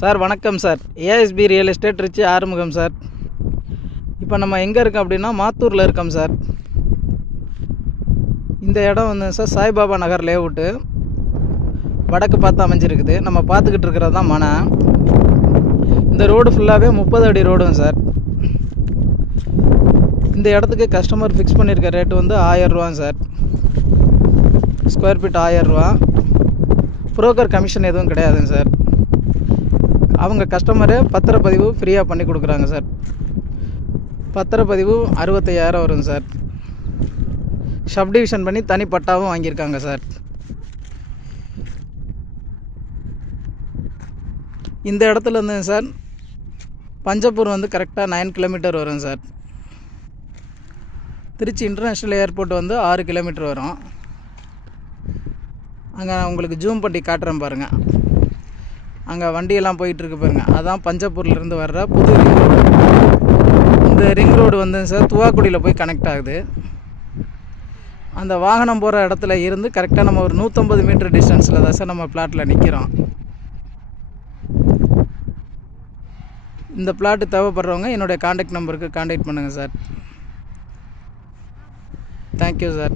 Sir வணக்கம் sir. ASP real estate Richie Arumugam sir. இப்போ நம்ம எங்கே இருக்கோம் அப்படின்னா மாத்தூரில் இருக்கோம் சார். இந்த இடம் வந்து சார் சாய்பாபா நகர் லேஅவுட்டு வடக்கு பார்த்து அமைஞ்சிருக்குது. நம்ம பார்த்துக்கிட்டு இருக்கிறது தான் மனை. இந்த ரோடு ஃபுல்லாகவே 30 அடி ரோடுங்க சார். இந்த இடத்துக்கு கஸ்டமர் ஃபிக்ஸ் பண்ணியிருக்க ரேட்டு வந்து 1000 ரூபா சார். ஸ்கொயர் ஃபீட் 1000 ரூபா. புரோக்கர் கமிஷன் எதுவும் கிடையாதுங்க சார். அவங்க கஸ்டமரு பத்திரப்பதிவு ஃப்ரீயாக பண்ணி கொடுக்குறாங்க சார். பத்திரப்பதிவு 65,000 வருங்க சார். சப்டிவிஷன் பண்ணி தனி பட்டாவும் வாங்கியிருக்காங்க சார். இந்த இடத்துல இருந்து சார் பஞ்சப்பூர் வந்து கரெக்டாக 9 கிலோமீட்டர் வரும் சார். திருச்சி இன்டர்நேஷ்னல் ஏர்போர்ட் வந்து 6 கிலோமீட்டர் வரும். அங்கே உங்களுக்கு ஜூம் பண்ணி காட்டுறேன் பாருங்கள். அங்கே வண்டியெல்லாம் போயிட்டுருக்கு பாருங்கள். அதான் பஞ்சப்பூர்லேருந்து வர்ற புது ரிங் ரோடு. இந்த ரிங் ரோடு வந்து சார் துவாக்குடியில் போய் கனெக்ட் ஆகுது. அந்த வாகனம் போகிற இடத்துல இருந்து கரெக்டாக நம்ம ஒரு 150 மீட்டர் டிஸ்டன்ஸில் தான் சார் நம்ம பிளாட்டில் நிற்கிறோம். இந்த பிளாட்டு தேவைப்படுறவங்க என்னுடைய காண்டாக்ட் நம்பருக்கு காண்டாக்ட் பண்ணுங்கள் சார். Thank you sir.